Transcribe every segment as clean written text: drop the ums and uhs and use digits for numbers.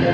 Hello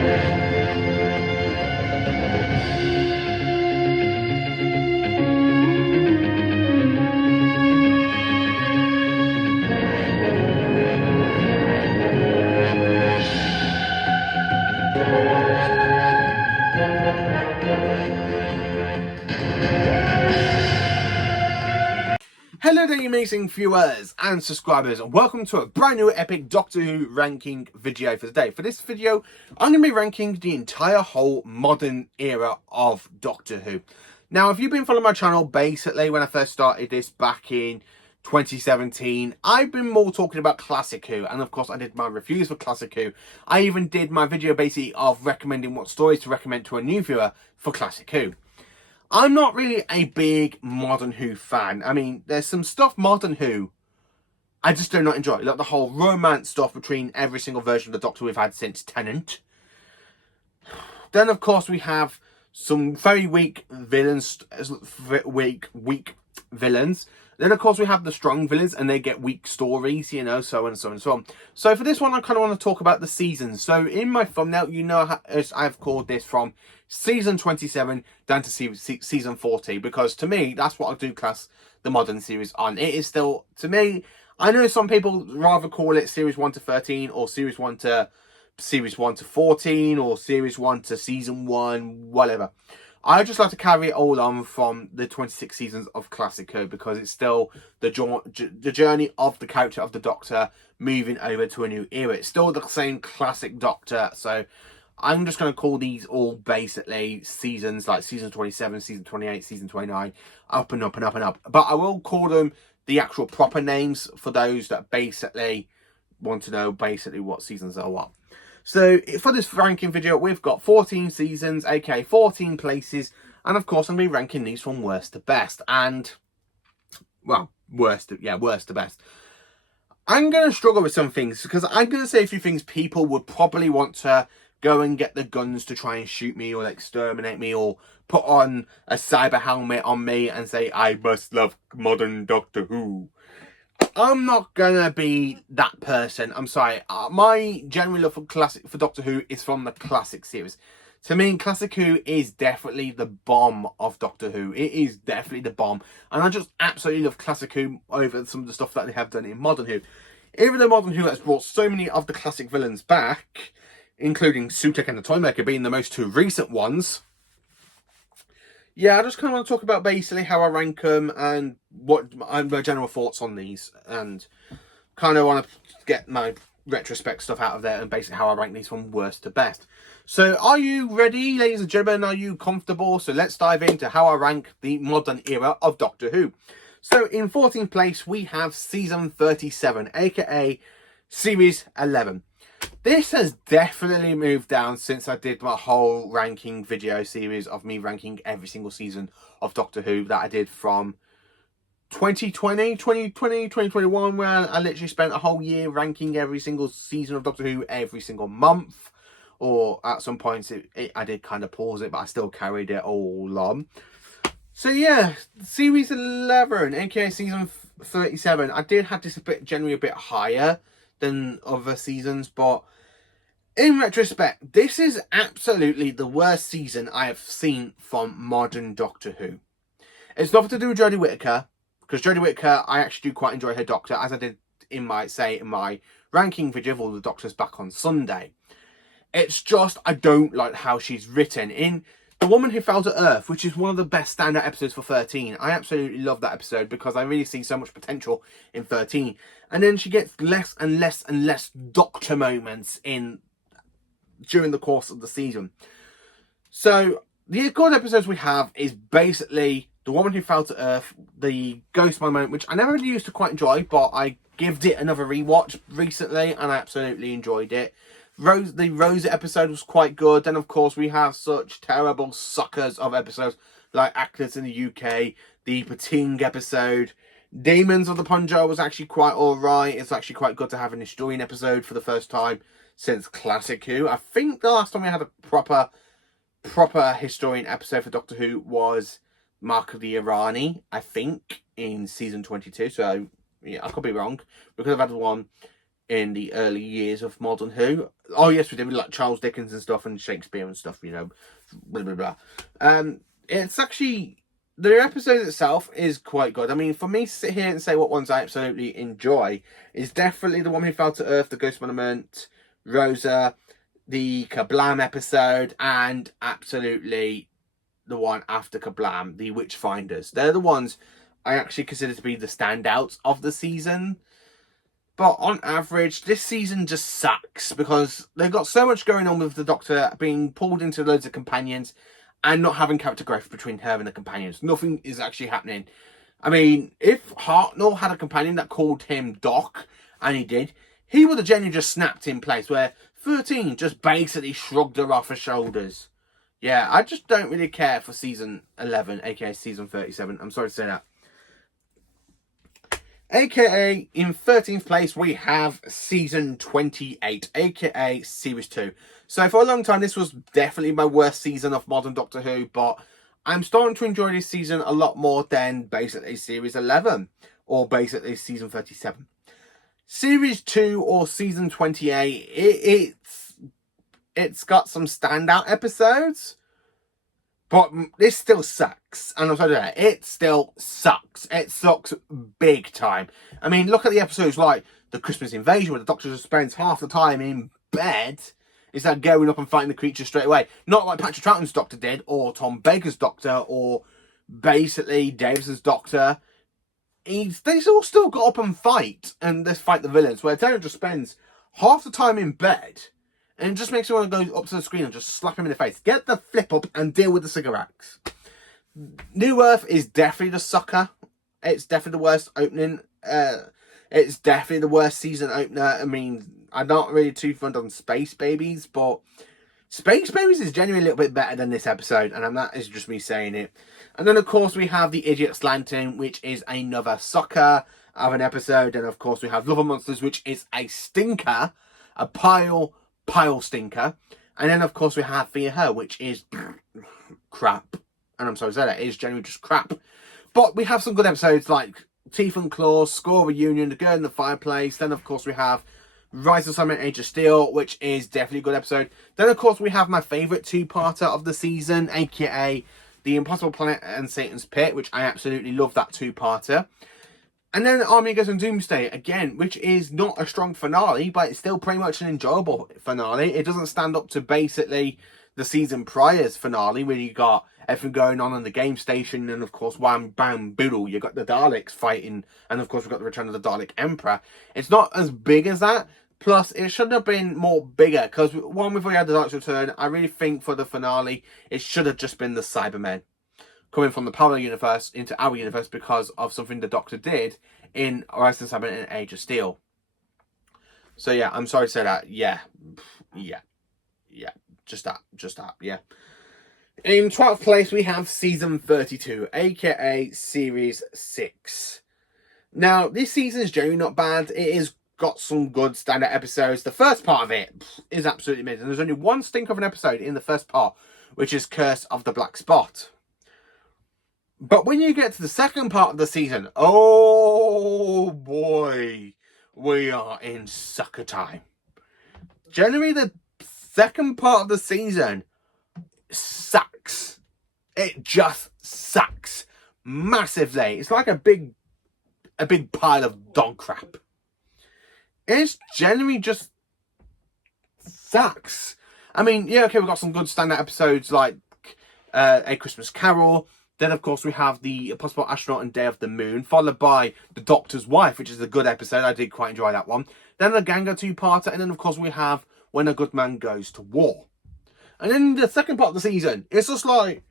there, you amazing viewers and subscribers, and welcome to a brand new epic Doctor Who ranking video for today. For this video, I'm going to be ranking the entire whole modern era of Doctor Who. Now, if you've been following my channel, basically, when I first started this back in 2017, I've been more talking about Classic Who, and of course I did my reviews for Classic Who. I even did my video basically of recommending what stories to recommend to a new viewer for Classic Who. I'm not really a big Modern Who fan. I mean, there's some stuff Modern Who I just do not enjoy. Like the whole romance stuff between every single version of the Doctor we've had since Tennant. Then, of course, we have some very weak villains, weak villains. Then, of course, we have the strong villains, and they get weak stories, you know, so on and so on and so on. So, for this one, I kind of want to talk about the seasons. So, in my thumbnail, you know, I've called this from season 27 down to season 40, because to me, that's what I do class the modern series on. It is still, to me, I know some people rather call it series 1 to 13, or series 1 to 14, or series 1 to season 1, whatever. I just like to carry it all on from the 26 seasons of Classic Who, because it's still the journey of the character of the Doctor moving over to a new era. It's still the same classic Doctor, so I'm just going to call these all basically seasons, like season 27, season 28, season 29, up and up and up and up. But I will call them the actual proper names for those that basically want to know basically what seasons are what. So for this ranking video, we've got 14 seasons, aka 14 places, and of course I'm going to be ranking these from worst to best, and, well, worst to best. I'm going to struggle with some things, because I'm going to say a few things people would probably want to go and get the guns to try and shoot me or exterminate me, or put on a cyber helmet on me and say, I must love modern Doctor Who. I'm not gonna be that person. I'm sorry. My general love for Doctor Who is from the classic series. To me, Classic Who is definitely the bomb of Doctor Who. It is definitely the bomb. And I just absolutely love Classic Who over some of the stuff that they have done in Modern Who. Even though Modern Who has brought so many of the classic villains back, including Sutek and the Toymaker being the most two recent ones. Yeah, I just kind of want to talk about basically how I rank them and what my general thoughts on these, and kind of want to get my retrospect stuff out of there and basically how I rank these from worst to best. So are you ready, ladies and gentlemen? Are you comfortable? So let's dive into how I rank the modern era of Doctor Who. So in 14th place, we have season 37, aka series 11. This has definitely moved down since I did my whole ranking video series of me ranking every single season of Doctor Who that I did from 2021, where I literally spent a whole year ranking every single season of Doctor Who every single month. Or at some points I did kind of pause it, but I still carried it all on. So yeah, series 11, aka season 37. I did have this generally a bit higher than other seasons, but in retrospect, this is absolutely the worst season I have seen from modern Doctor Who. It's nothing to do with Jodie Whittaker, because Jodie Whittaker, I actually do quite enjoy her Doctor, as I did in my ranking video of all the Doctors back on Sunday. It's just, I don't like how she's written. In The Woman Who Fell to Earth, which is one of the best standout episodes for 13. I absolutely love that episode because I really see so much potential in 13. And then she gets less and less and less Doctor moments during the course of the season. So the good episodes we have is basically The Woman Who Fell to Earth, the Ghost moment, which I never really used to quite enjoy, but I gave it another rewatch recently and I absolutely enjoyed it. The Rosa episode was quite good. Then, of course, we have such terrible suckers of episodes like Actors in the UK, the Pating episode. Demons of the Punjab was actually quite alright. It's actually quite good to have an historian episode for the first time since Classic Who. I think the last time we had a proper historian episode for Doctor Who was Mark of the Irani, I think, in season 22. So, yeah, I could be wrong. We could have had one in the early years of Modern Who. Oh yes, we did with like Charles Dickens and stuff and Shakespeare and stuff, you know, blah blah blah. It's actually the episode itself is quite good. I mean, for me to sit here and say what ones I absolutely enjoy is definitely the one who fell to Earth, the Ghost Monument, Rosa, the Kablam episode, and absolutely the one after Kablam, the Witchfinders. They're the ones I actually consider to be the standouts of the season. But on average, this season just sucks because they've got so much going on with the Doctor being pulled into loads of companions and not having character growth between her and the companions. Nothing is actually happening. I mean, if Hartnell had a companion that called him Doc, and he did, he would have genuinely just snapped in place, where 13 just basically shrugged her off her shoulders. Yeah, I just don't really care for season 11, aka season 37. I'm sorry to say that. AKA, in 13th place, we have season 28, AKA series 2. So for a long time, this was definitely my worst season of modern Doctor Who, but I'm starting to enjoy this season a lot more than basically series 11, or basically season 37. Series 2 or season 28, it's got some standout episodes, but this still sucks. And I'm sorry to say, it still sucks. It sucks big time. I mean, look at the episodes like the Christmas Invasion, where the Doctor just spends half the time in bed instead of going up and fighting the creature straight away. Not like Patrick Troughton's Doctor did, or Tom Baker's Doctor, or basically Davison's Doctor. They all still got up and fight, and let's fight the villains, where Tennant just spends half the time in bed. And it just makes you want to go up to the screen and just slap him in the face. Get the flip up and deal with the cigarettes. New Earth is definitely the sucker. It's definitely the worst opening. It's definitely the worst season opener. I mean, I'm not really too fond on Space Babies, but Space Babies is genuinely a little bit better than this episode, and that is just me saying it. And then, of course, we have The Idiot's Lantern, which is another sucker of an episode. And, of course, we have Lover Monsters, which is a stinker, a pile stinker. And then, of course, we have Fear Her, which is crap. And I'm sorry to say that, it is generally just crap. But we have some good episodes like Teeth and Claws, Score Reunion, The Girl in the Fireplace. Then, of course, we have Rise of Simon, Age of Steel, which is definitely a good episode. Then, of course, we have my favourite two-parter of the season, aka The Impossible Planet and Satan's Pit, which I absolutely love that two-parter. And then Armageddon and Doomsday, again, which is not a strong finale, but it's still pretty much an enjoyable finale. It doesn't stand up to basically the season prior's finale, where you got everything going on the game station, and of course, wham, bam, boodle, you got the Daleks fighting, and of course, we've got the Return of the Dalek Emperor. It's not as big as that, plus it should have been more bigger, because one, before we had the Daleks return, I really think for the finale, it should have just been the Cybermen coming from the parallel universe into our universe because of something the Doctor did in Rise of the Cybermen and Age of Steel. So yeah, I'm sorry to say that. Yeah. Just that, yeah. In 12th place, we have Season 32, aka Series 6. Now, this season is generally not bad. It has got some good standout episodes. The first part of it is absolutely amazing. There's only one stink of an episode in the first part, which is Curse of the Black Spot. But when you get to the second part of the season, oh boy, we are in sucker time. Generally, the second part of the season sucks. It just sucks massively. It's like a big pile of dog crap. It's generally just sucks. I mean, yeah, okay, we've got some good standout episodes like A Christmas Carol. Then, of course, we have The Impossible Astronaut and Day of the Moon, followed by The Doctor's Wife, which is a good episode. I did quite enjoy that one. Then the Ganga two-parter, and then, of course, we have When a Good Man Goes to War. And then the second part of the season, it's just like,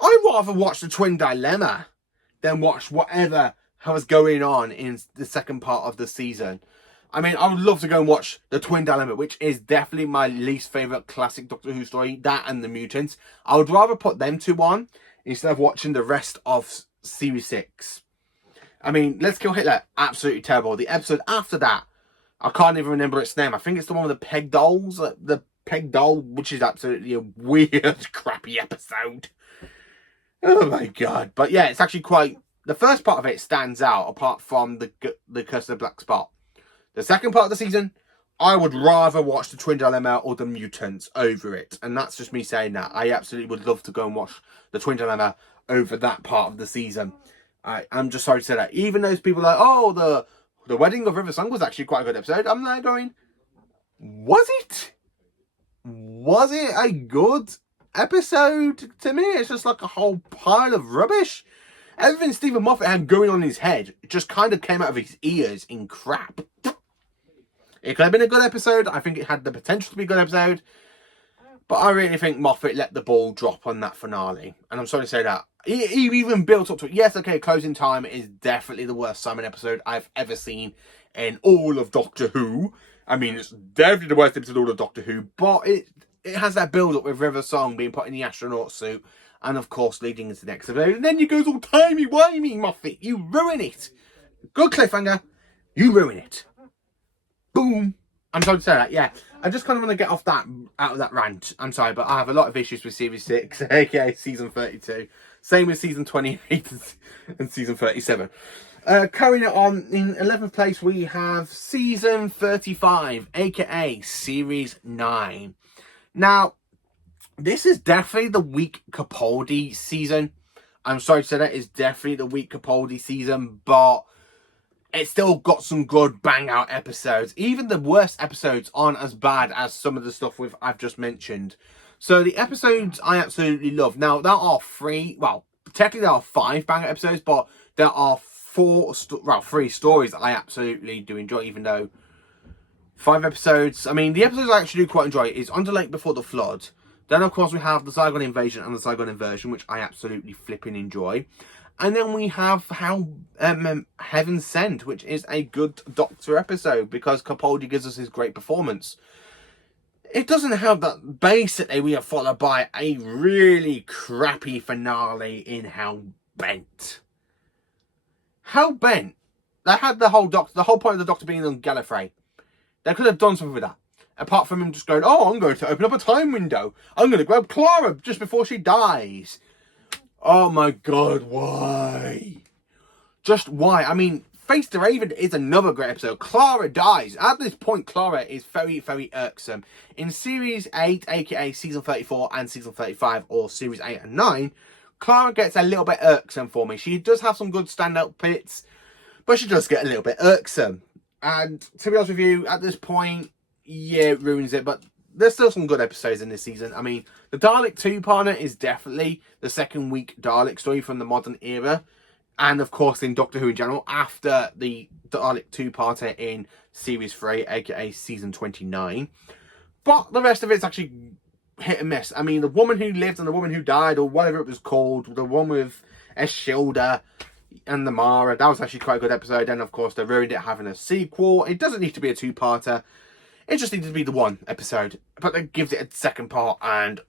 I'd rather watch The Twin Dilemma than watch whatever was going on in the second part of the season. I mean, I would love to go and watch The Twin Dilemma, which is definitely my least favourite classic Doctor Who story, that and The Mutants. I would rather put them two on instead of watching the rest of Series 6. I mean, Let's Kill Hitler, absolutely terrible. The episode after that, I can't even remember its name. I think it's the one with the peg dolls. The peg doll, which is absolutely a weird, crappy episode. Oh my god. But yeah, it's actually quite... The first part of it stands out, apart from the Curse of the Black Spot. The second part of the season, I would rather watch the Twin Dilemma or the Mutants over it. And that's just me saying that. I absolutely would love to go and watch the Twin Dilemma over that part of the season. I'm just sorry to say that. Even those people are like, oh, the Wedding of River Song was actually quite a good episode. I'm like going, was it? Was it a good episode to me? It's just like a whole pile of rubbish. Everything Stephen Moffat had going on in his head just kind of came out of his ears in crap. It could have been a good episode. I think it had the potential to be a good episode. But I really think Moffat let the ball drop on that finale. And I'm sorry to say that. He even built up to it. Yes, okay, Closing Time is definitely the worst Simon episode I've ever seen in all of Doctor Who. I mean, it's definitely the worst episode in all of Doctor Who. But it has that build-up with River Song being put in the astronaut suit. And, of course, leading into the next episode. And then you goes all timey-wimey, Moffat. You ruin it. Good cliffhanger. You ruin it. Boom. I'm sorry to say that, yeah. I just kind of want to get off that, out of that rant. I'm sorry, but I have a lot of issues with Series 6, aka Season 32. Same with Season 28 and Season 37. Carrying it on, in 11th place we have Season 35, aka Series 9. Now, this is definitely the weak Capaldi season. I'm sorry to say that, it's definitely the weak Capaldi season, but it's still got some good bang out episodes. Even the worst episodes aren't as bad as some of the stuff I've just mentioned. So the episodes I absolutely love. Now, there are technically there are 5 banger episodes, but there are 3 stories that I absolutely do enjoy, even though 5 episodes. I mean, the episodes I actually do quite enjoy is Under Lake Before the Flood. Then, of course, we have the Zygon Invasion and the Zygon Inversion, which I absolutely flipping enjoy. And then we have Heaven Sent, which is a good Doctor episode because Capaldi gives us his great performance. It doesn't help that basically we are followed by a really crappy finale in Hell Bent. Hell Bent. They had the whole point of the Doctor being on Gallifrey. They could have done something with that. Apart from him just going, oh, I'm going to open up a time window. I'm going to grab Clara just before she dies. Oh my god, why? Just why? I mean, Face the Raven is another great episode. Clara dies. At this point, Clara is very, very irksome. In Series 8, aka Season 34 and Season 35, or Series 8 and 9, Clara gets a little bit irksome for me. She does have some good standout bits, but she does get a little bit irksome. And to be honest with you, at this point, yeah, it ruins it, but there's still some good episodes in this season. I mean, the Dalek 2-parter is definitely the second week Dalek story from the modern era. And, of course, in Doctor Who in general, after the Dalek 2-parter in Series 3, aka Season 29. But the rest of it's actually hit and miss. I mean, the woman who lived and the woman who died, or whatever it was called, the one with Eshilda and the Mara, that was actually quite a good episode. And, of course, they ruined it having a sequel. It doesn't need to be a 2-parter. It just needed to be the one episode. But that gives it a second part, and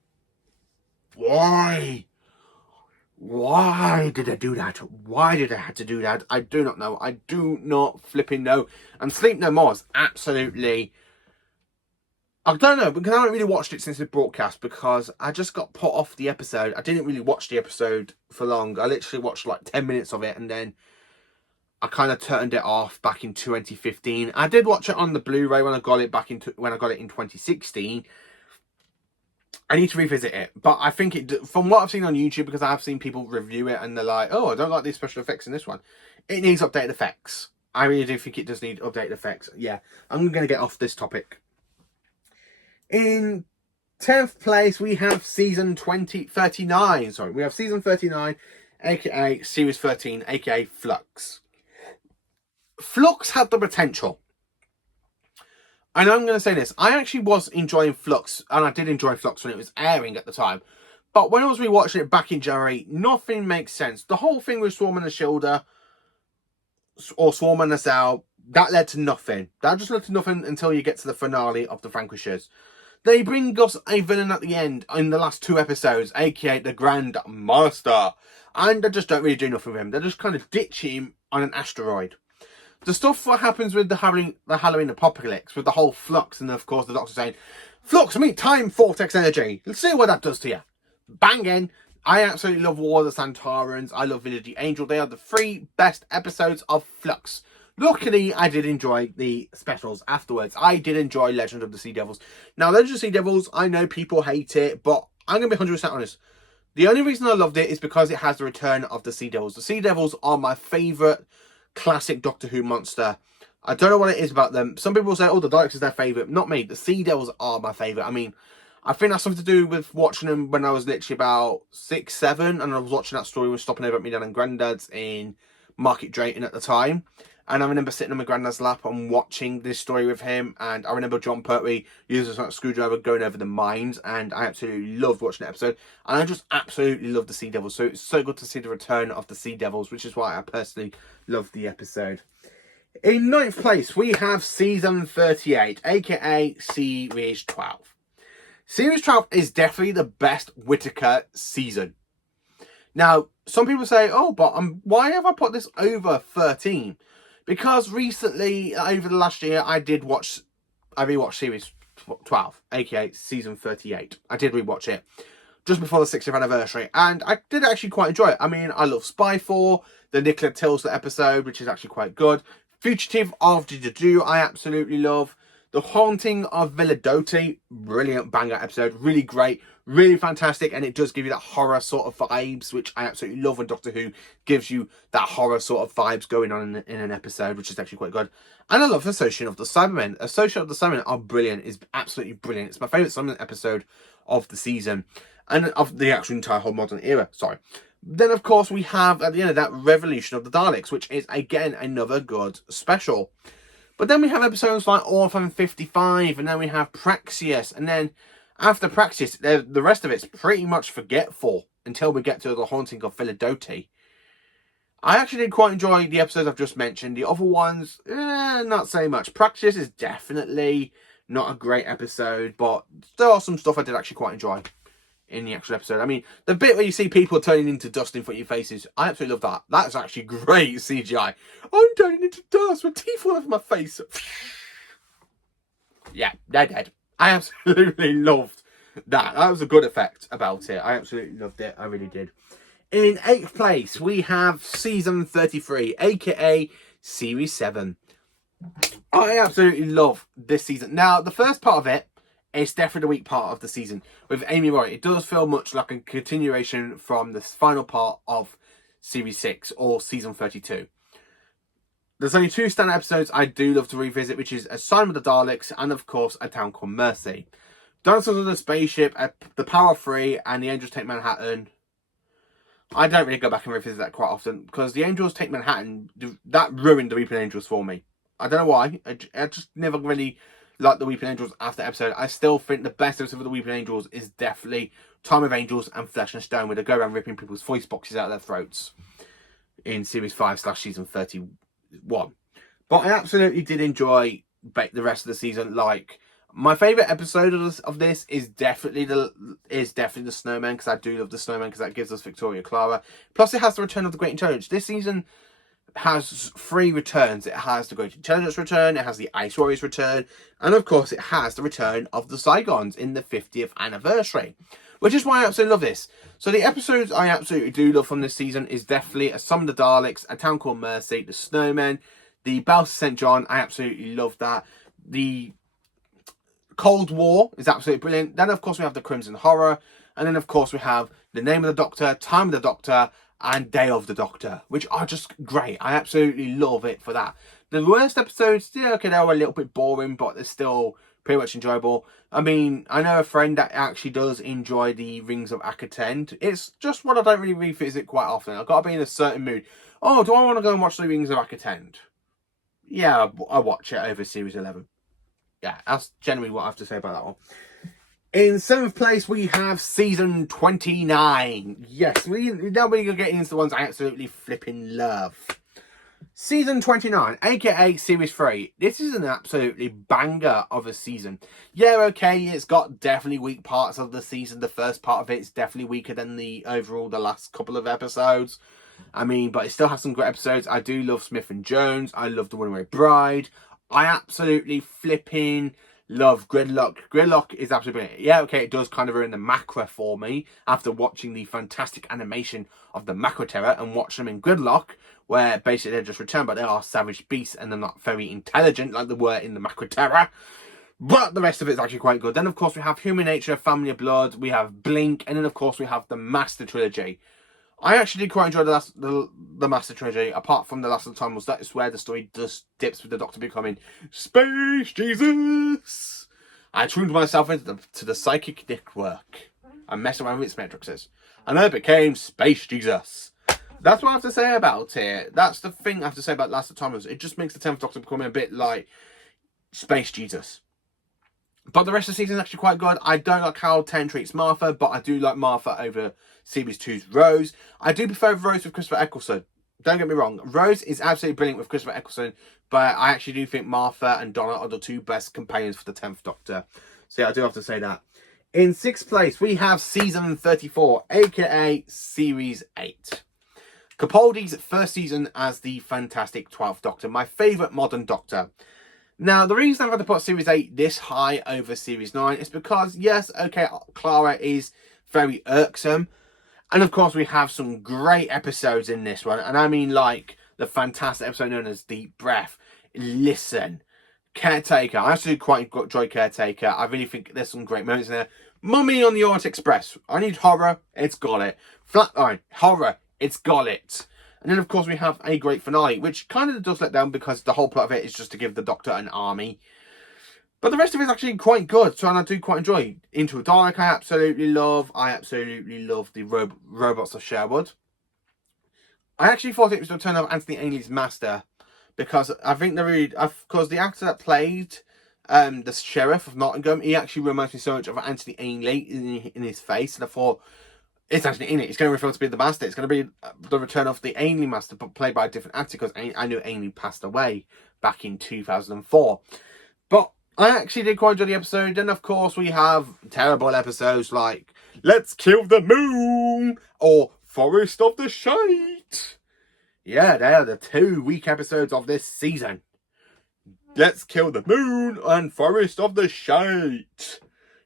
why? Why did I do that? Why did I have to do that? I do not know. I do not flipping know. And Sleep No More is absolutely... I don't know, because I haven't really watched it since it broadcast, because I just got put off the episode. I didn't really watch the episode for long. I literally watched like 10 minutes of it, and then I kind of turned it off back in 2015. I did watch it on the Blu-ray when I got it when I got it in 2016. I need to revisit it, but I think from what I've seen on YouTube, because I have seen people review it and they're like, oh, I don't like these special effects in this one. It needs updated effects. I really do think it does need updated effects. Yeah, I'm going to get off this topic. In 10th place, we have Season 39. Sorry, we have Season 39, aka Series 13, aka Flux. Flux had the potential. And I'm going to say this. I actually was enjoying Flux. And I did enjoy Flux when it was airing at the time. But when I was rewatching it back in January, nothing makes sense. The whole thing with Swarm and Ashilda, or Swarm and Azal, that led to nothing. That just led to nothing until you get to the finale of The Vanquishers. They bring us a villain at the end in the last 2 episodes, aka the Grand Master. And they just don't really do nothing with him. They just kind of ditch him on an asteroid. The stuff what happens with the Halloween apocalypse, with the whole Flux, and of course the Doctor saying, Flux, meet time vortex energy. Let's see what that does to you. Banging. I absolutely love War of the Santarans. I love Village of the Angel. They are the 3 best episodes of Flux. Luckily, I did enjoy the specials afterwards. I did enjoy Legend of the Sea Devils. Now, Legend of the Sea Devils, I know people hate it, but I'm going to be 100% honest. The only reason I loved it is because it has the return of the Sea Devils. The Sea Devils are my favourite classic Doctor Who monster. I don't know what it is about them. Some people say, oh, the Daleks is their favourite. Not me. The Sea Devils are my favourite. I mean, I think that's something to do with watching them when I was literally about 6, 7. And I was watching that story with stopping over at my dad and granddad's in Market Drayton at the time. And I remember sitting on my granddad's lap and watching this story with him. And I remember John Pertwee using a screwdriver going over the mines. And I absolutely loved watching the episode. And I just absolutely loved the Sea Devils. So it's so good to see the return of the Sea Devils, which is why I personally loved the episode. In 9th place, we have Season 38, aka Series 12. Series 12 is definitely the best Whittaker season. Now, some people say, oh, but why have I put this over 13? Because recently, over the last year, I rewatched Series 12, aka Season 38. I did rewatch it just before the 60th anniversary, and I did actually quite enjoy it. I mean, I love Spyfall, the Nicola Tilsley episode, which is actually quite good. Fugitive of Juju, I absolutely love. The Haunting of Villa Doty, brilliant banger episode, really great, really fantastic, and it does give you that horror sort of vibes, which I absolutely love when Doctor Who gives you that horror sort of vibes going on in an episode, which is actually quite good. And I love Association of the Cybermen. Association of the Cybermen are brilliant, is absolutely brilliant. It's my favourite Cybermen episode of the season, and of the actual entire whole modern era, sorry. Then, of course, we have, at the end of that, Revolution of the Daleks, which is, again, another good special. But then we have episodes like Orphan 55, and then we have Praxeus, and then after Praxeus, the rest of it's pretty much forgetful until we get to the Haunting of Philadote. I actually did quite enjoy the episodes I've just mentioned. The other ones, not so much. Praxeus is definitely not a great episode, but there are some stuff I did actually quite enjoy in the actual episode. I mean, the bit where you see people turning into dust in front of your faces, I absolutely love that. That's actually great CGI. I'm turning into dust with teeth all over my face. Yeah, they're dead. I absolutely loved that. That was a good effect about it. I absolutely loved it. I really did. In 8th place, we have Season 33, aka Series 7. I absolutely love this season. Now, the first part of it, it's definitely the weak part of the season. With Amy Roy, it does feel much like a continuation from the final part of Series 6 or Season 32. There's only 2 standard episodes I do love to revisit, which is A Sign of the Daleks and, of course, A Town Called Mercy. Dinosaurs on the Spaceship, The Power of Three, and The Angels Take Manhattan. I don't really go back and revisit that quite often, because The Angels Take Manhattan, that ruined The Weeping Angels for me. I don't know why. I just never really like the Weeping Angels after that episode. I still think the best episode of the Weeping Angels is definitely Time of Angels and Flesh and Stone, where they go around ripping people's voice boxes out of their throats in Series 5/Season 31. But I absolutely did enjoy the rest of the season. Like, my favourite episode of this is definitely the Snowman, because I do love the Snowman, because that gives us Victoria Clara. Plus, it has the return of the Great Intelligence. This season has 3 returns. It has the Great Intelligence return, it has the Ice Warriors return, and of course it has the return of the Saigons in the 50th anniversary, which is why I absolutely love this. So the episodes I absolutely do love from this season is definitely A Summon the Daleks, A Town Called Mercy, The Snowmen, the Bells of St. John. I absolutely love that. The Cold War is absolutely brilliant. Then of course we have the Crimson Horror, and then of course we have The Name of the Doctor, Time of the Doctor, and Day of the Doctor, which are just great. I absolutely love it for that. The worst episodes, yeah, okay, they were a little bit boring, but they're still pretty much enjoyable. I mean, I know a friend that actually does enjoy the Rings of Akatend. It's just what I don't really revisit quite often. I've got to be in a certain mood. Oh, do I want to go and watch the Rings of Akatend? Yeah, I watch it over Series 11. Yeah, that's generally what I have to say about that one. In 7th place, we have Season 29. Yes, now we're getting into the ones I absolutely flipping love. Season 29, aka Series 3. This is an absolutely banger of a season. Yeah, okay, it's got definitely weak parts of the season. The first part of it's definitely weaker than the last couple of episodes. I mean, but it still has some great episodes. I do love Smith and Jones. I love The Runaway Bride. I absolutely flipping love Gridlock. Gridlock is absolutely brilliant. Yeah, okay, it does kind of ruin the Macra for me after watching the fantastic animation of the Macra Terror and watch them in Gridlock, where basically they're just returned, but they are savage beasts and they're not very intelligent like they were in the Macra Terror. But the rest of it is actually quite good. Then, of course, we have Human Nature, Family of Blood, we have Blink, and then, of course, we have the Master Trilogy. I actually did quite enjoy the Master Trilogy, apart from the Last of the Time. That is where the story just dips with the Doctor becoming Space Jesus. I tuned myself into the psychic network. I messed around with its matrices. And I became Space Jesus. That's what I have to say about it. That's the thing I have to say about Last of the Time. It just makes the 10th Doctor becoming a bit like Space Jesus. But the rest of the season is actually quite good. I don't like how 10 treats Martha, but I do like Martha over Series 2's Rose. I do prefer Rose with Christopher Eccleston. Don't get me wrong. Rose is absolutely brilliant with Christopher Eccleston, but I actually do think Martha and Donna are the two best companions for the 10th Doctor. So yeah, I do have to say that. In 6th place, we have Season 34, aka Series 8. Capaldi's first season as the fantastic 12th Doctor, my favourite modern Doctor. Now, the reason I've had to put Series 8 this high over Series 9 is because, yes, okay, Clara is very irksome. And, of course, we have some great episodes in this one. And I mean, like, the fantastic episode known as Deep Breath, Listen, Caretaker. I actually quite enjoy Caretaker. I really think there's some great moments in there. Mummy on the Orient Express. I need horror. It's got it. Flatline. Horror. It's got it. And then, of course, we have a great finale, which kind of does let down because the whole plot of it is just to give the Doctor an army. But the rest of it is actually quite good, so and I do quite enjoy. Into a Dalek, I absolutely love. I absolutely love the Robots of Sherwood. I actually thought it was the return of Anthony Ainley's Master, because I think because the actor that played the Sheriff of Nottingham, he actually reminds me so much of Anthony Ainley in his face, and I thought, it's Anthony Ainley. It's going to refer to be the Master. It's going to be the return of the Ainley Master, but played by a different actor, because I knew Ainley passed away back in 2004. But I actually did quite enjoy the episode. And of course, we have terrible episodes like Let's Kill the Moon or Forest of the Shite. Yeah, they are the 2 weak episodes of this season. Let's Kill the Moon and Forest of the Shite.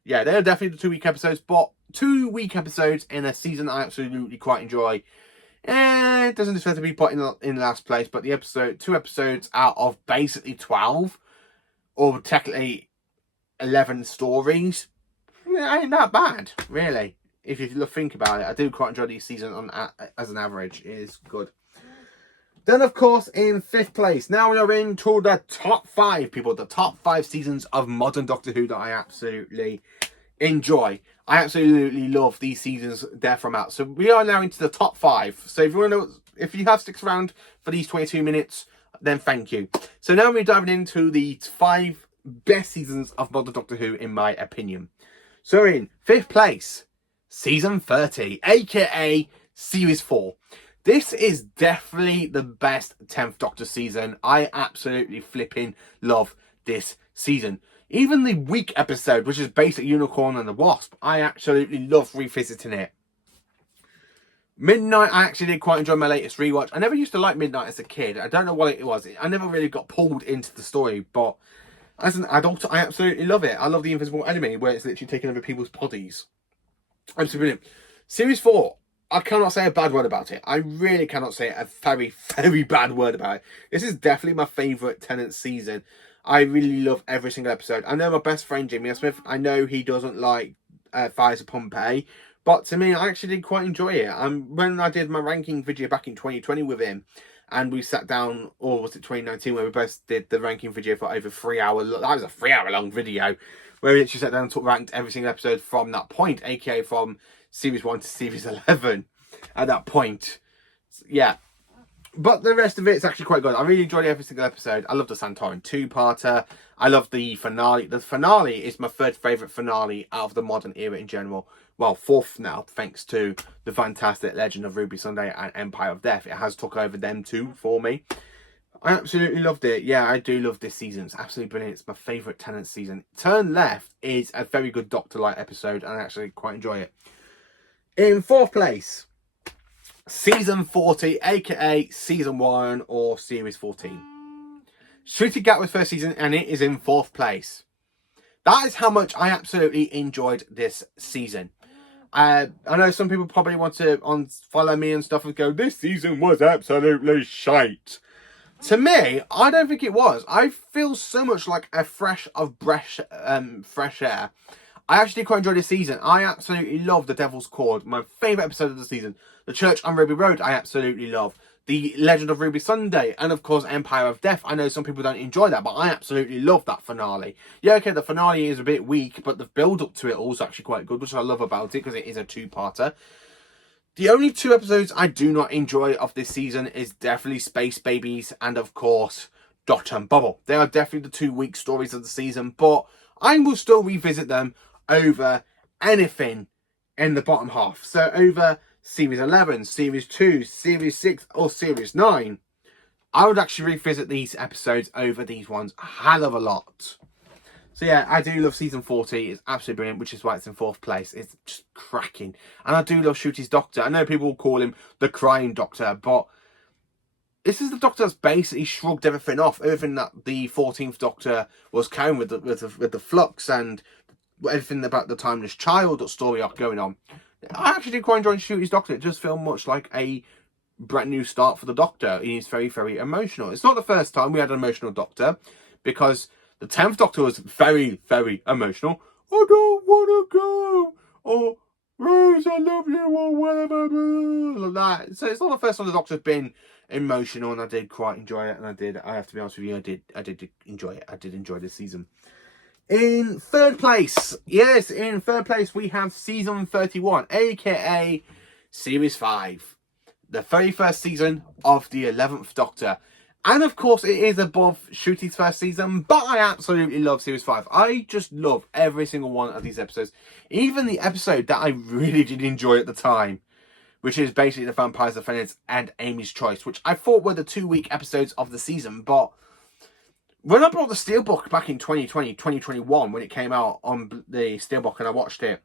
Yeah, they are definitely the 2 weak episodes, but 2 weak episodes in a season I absolutely quite enjoy. It doesn't deserve to be put in last place, but the 2 episodes out of basically 12, or technically 11 stories, ain't that bad, really. If you think about it, I do quite enjoy this season as an average. It is good. Then, of course, in 5th place, now we are into the top 5, people. The top 5 seasons of modern Doctor Who that I absolutely enjoy. I absolutely love these seasons there from out. So we are now into the top 5. So if you want to, if you have stuck around for these 22 minutes, then thank you. So now we're diving into the 5 best seasons of modern Doctor Who, in my opinion. So in 5th place, Season 30, aka Series 4. This is definitely the best 10th Doctor season. I absolutely flipping love this season. Even the week episode, which is Basic Unicorn and the Wasp, I absolutely love revisiting it. Midnight, I actually did quite enjoy my latest rewatch. I never used to like Midnight as a kid. I don't know what it was. I never really got pulled into the story, but as an adult, I absolutely love it. I love the Invisible Enemy, where it's literally taking over people's bodies. Absolutely brilliant. Series 4. I cannot say a bad word about it. I really cannot say a very, very bad word about it. This is definitely my favourite Tennant season. I really love every single episode. I know my best friend, Jimmy Smith, I know he doesn't like Fires of Pompeii. But to me, I actually did quite enjoy it. When I did my ranking video back in 2020 with him, and we sat down, or was it 2019, where we both did the ranking video for over 3 hours. That was a 3 hour long video, where we actually sat down and ranked every single episode from that point, aka from Series 1 to Series 11 at that point. Yeah. But the rest of it is actually quite good. I really enjoyed every single episode. I love the Santorin 2-parter. I love the finale. The finale is my 3rd favourite finale out of the modern era in general. Well, 4th now, thanks to the fantastic Legend of Ruby Sunday and Empire of Death. It has took over them too for me. I absolutely loved it. Yeah, I do love this season. It's absolutely brilliant. It's my favourite Tennant season. Turn Left is a very good Doctor-like episode, and I actually quite enjoy it. In 4th place, Season 40, aka Season 1 or Series 14. Shooty Gatwa's first season, and it is in 4th place. That is how much I absolutely enjoyed this season. I know some people probably want to follow me and stuff and go, this season was absolutely shite. To me, I don't think it was. I feel so much like a fresh air. I actually quite enjoyed this season. I absolutely love The Devil's Cord, my favourite episode of the season. The Church on Ruby Road, I absolutely love. The Legend of Ruby Sunday, and of course Empire of Death. I know some people don't enjoy that, but I absolutely love that finale. Yeah, okay, the finale is a bit weak, but the build-up to it also actually quite good, which I love about it, because it is a two-parter. The only two episodes I do not enjoy of this season is definitely Space Babies and, of course, Dot and Bubble. They are definitely the two weak stories of the season, but I will still revisit them over anything in the bottom half. So over Series 11, Series 2, Series 6, or Series 9, I would actually revisit these episodes over these ones a hell of a lot. So yeah, I do love season 40. It's absolutely brilliant, which is why it's in 4th place. It's just cracking. And I do love Ncuti's Doctor. I know people will call him the Crying Doctor, but this is the Doctor that's basically shrugged everything off. Everything that the 14th Doctor was carrying with the flux and everything about the Timeless Child story arc going on. I actually do quite enjoy Ncuti's Doctor. It does feel much like a brand new start for the Doctor. He's very, very emotional. It's not the first time we had an emotional Doctor, because the 10th Doctor was very, very emotional. I don't want to go. Or, Rose, I love you, or whatever. Like that. So it's not the first time the Doctor's been emotional, and I did quite enjoy it. And I have to be honest with you, I did enjoy it. I did enjoy this season. In 3rd place, yes, in 3rd place, we have season 31, aka Series 5. The 31st season of the 11th Doctor. And of course, it is above Ncuti's first season, but I absolutely love Series 5. I just love every single one of these episodes. Even the episode that I really did enjoy at the time, which is basically The Vampires of Venice and Amy's Choice, which I thought were the 2 weak episodes of the season. But when I bought the Steelbook back in 2021, when it came out on the Steelbook and I watched it,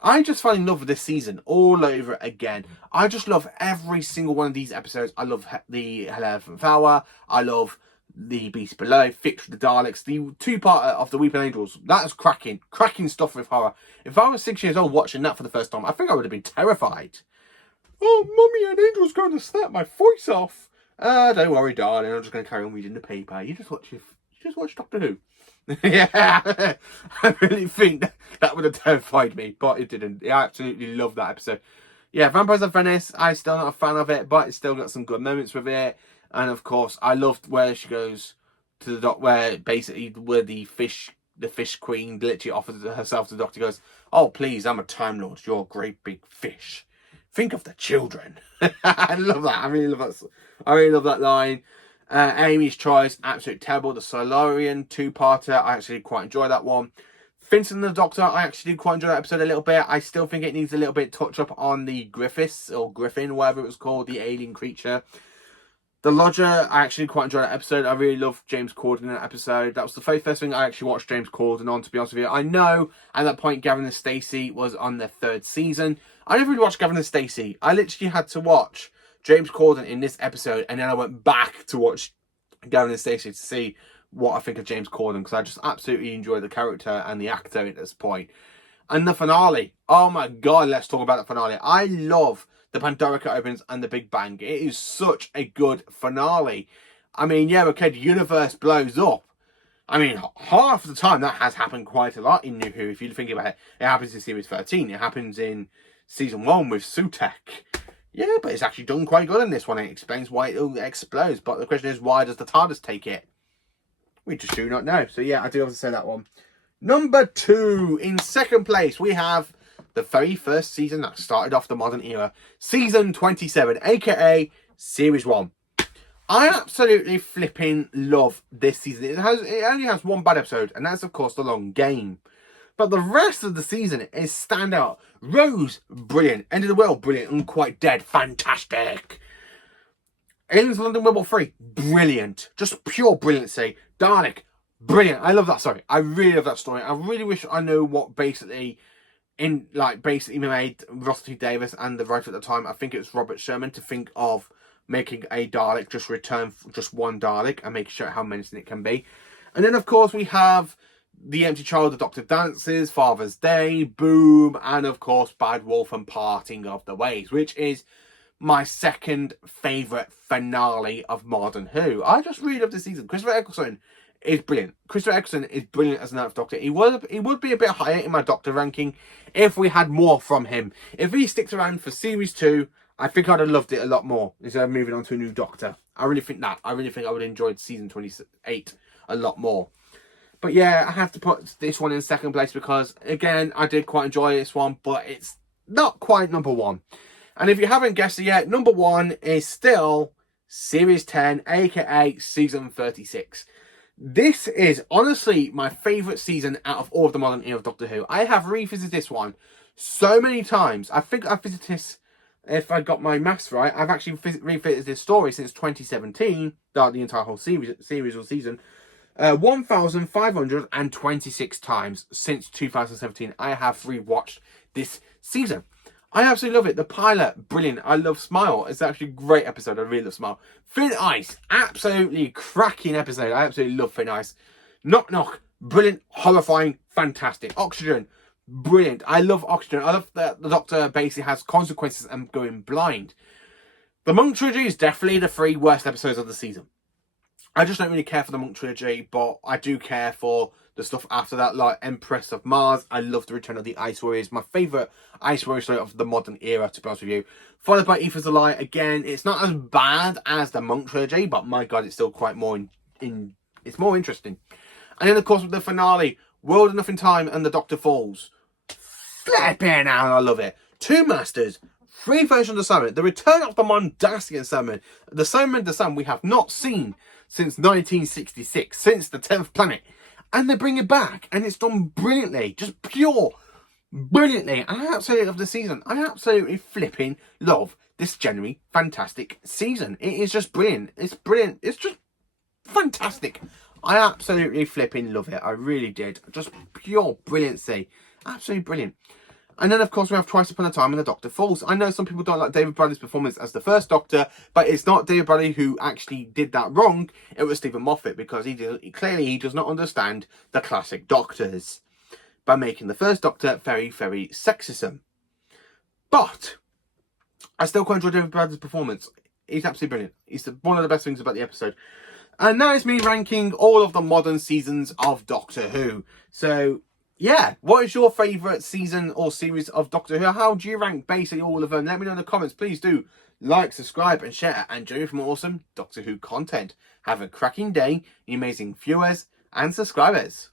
I just fell in love with this season all over again. I just love every single one of these episodes. I love the 11th Hour. I love the Beast Below, Fix the Daleks, the two-parter of the Weeping Angels. That is cracking. Cracking stuff with horror. If I was 6 years old watching that for the first time, I think I would have been terrified. Oh, Mummy and Angel's going to snap my voice off. Don't worry, darling. I'm just going to carry on reading the paper. You just watch Doctor Who. Yeah, I really think that would have terrified me, but it didn't. I absolutely love that episode. Yeah, Vampires of Venice, I'm still not a fan of it, but it's still got some good moments with it. And of course, I loved where she goes to the dock, where the fish queen literally offers herself to the Doctor. Goes, oh please, I'm a Time Lord. You're a great big fish. Think of the children. I love that. I really love that. I really love that line. Amy's Choice, absolutely terrible. The Solarian two-parter, I actually quite enjoy that one. Vincent and the Doctor, I actually did quite enjoy that episode a little bit. I still think it needs a little bit touch up on the Griffiths, or Griffin, whatever it was called, the alien creature. The Lodger, I actually quite enjoyed that episode. I really loved James Corden in that episode. That was the very first thing I actually watched James Corden on, to be honest with you. I know at that point Gavin and Stacey was on their 3rd season. I never really watched Gavin and Stacey. I literally had to watch James Corden in this episode, and then I went back to watch Gavin and Stacey to see what I think of James Corden, because I just absolutely enjoy the character and the actor at this point. And the finale, oh my god, let's talk about the finale. I love the Pandorica opens and the Big Bang. It is such a good finale. I mean, yeah, okay, the universe blows up. I mean, half the time that has happened quite a lot in New Who. If you think about it, it happens in Series 13. It happens in Season 1 with Sutek. Yeah, but it's actually done quite good in this one. It explains why it explodes. But the question is, why does the TARDIS take it? We just do not know. So yeah, I do have to say that one. Number 2, in 2nd place, we have the very first season that started off the modern era. Season 27, aka Series 1. I absolutely flipping love this season. It only has one bad episode, and that's of course The Long Game. But the rest of the season is standout. Rose, brilliant. End of the World, brilliant. Unquite Dead, fantastic. Aliens London World War 3, brilliant. Just pure brilliancy. Dalek, brilliant. I love that story. I really love that story. I really wish I knew what basically made Russell T Davies and the writer at the time, I think it was Robert Sherman, to think of making a Dalek just one Dalek and making sure how menacing it can be. And then of course we have The Empty Child, The Doctor Dances, Father's Day, Boom, and of course Bad Wolf and Parting of the Ways, which is my second favourite finale of Morden Who. I just really love this season. Christopher Eccleston is brilliant. Christopher Eccleston is brilliant as an Ninth Doctor. He would be a bit higher in my Doctor ranking if we had more from him. If he sticks around for Series 2, I think I'd have loved it a lot more instead of moving on to a new Doctor. I really think that. I really think I would have enjoyed Season 28 a lot more. But yeah, I have to put this one in second place because, again, I did quite enjoy this one, but it's not quite number one. And if you haven't guessed it yet, number one is still Series 10, aka Season 36. This is honestly my favourite season out of all of the modern era of Doctor Who. I have revisited this one so many times. I think I've visited this, if I got my maths right, I've actually revisited this story since 2017, the entire whole series or season. 1,526 times since 2017. I have rewatched this season. I absolutely love it. The pilot, brilliant. I love Smile. It's actually a great episode. I really love Smile. Thin Ice, absolutely cracking episode. I absolutely love Thin Ice. Knock Knock, brilliant, horrifying, fantastic. Oxygen, brilliant. I love Oxygen. I love that the Doctor basically has consequences and going blind. The Monk Trilogy is definitely the 3 worst episodes of the season. I just don't really care for the Monk Trilogy, but I do care for the stuff after that, like Empress of Mars. I love the return of the Ice Warriors. My favourite Ice Warrior story of the modern era, to be honest with you. Followed by Ether's a Lie. Again, it's not as bad as the Monk Trilogy, but my God, it's still quite more it's more interesting. And then, of course, with the finale, World Enough in Time and the Doctor Falls. Flipping out, I love it. 2 Masters, 3 versions of the Summon. The return of the Mondasian Summon. The Summon of the Sun we have not seen since 1966, since the 10th planet. And they bring it back, and it's done brilliantly, just pure brilliantly. And I absolutely love the season. I absolutely flipping love this genuinely fantastic season. It is just brilliant. It's brilliant. It's just fantastic. I absolutely flipping love it. I really did. Just pure brilliancy. Absolutely brilliant. And then, of course, we have Twice Upon a Time and the Doctor Falls. I know some people don't like David Bradley's performance as the first Doctor, but it's not David Bradley who actually did that wrong. It was Stephen Moffat, because he does not understand the classic Doctors by making the first Doctor very, very sexism. But I still quite enjoy David Bradley's performance. He's absolutely brilliant. He's one of the best things about the episode. And that is me ranking all of the modern seasons of Doctor Who. So, yeah, what is your favourite season or series of Doctor Who? How do you rank basically all of them? Let me know in the comments. Please do like, subscribe and share, and join me for more awesome Doctor Who content. Have a cracking day, you amazing viewers and subscribers.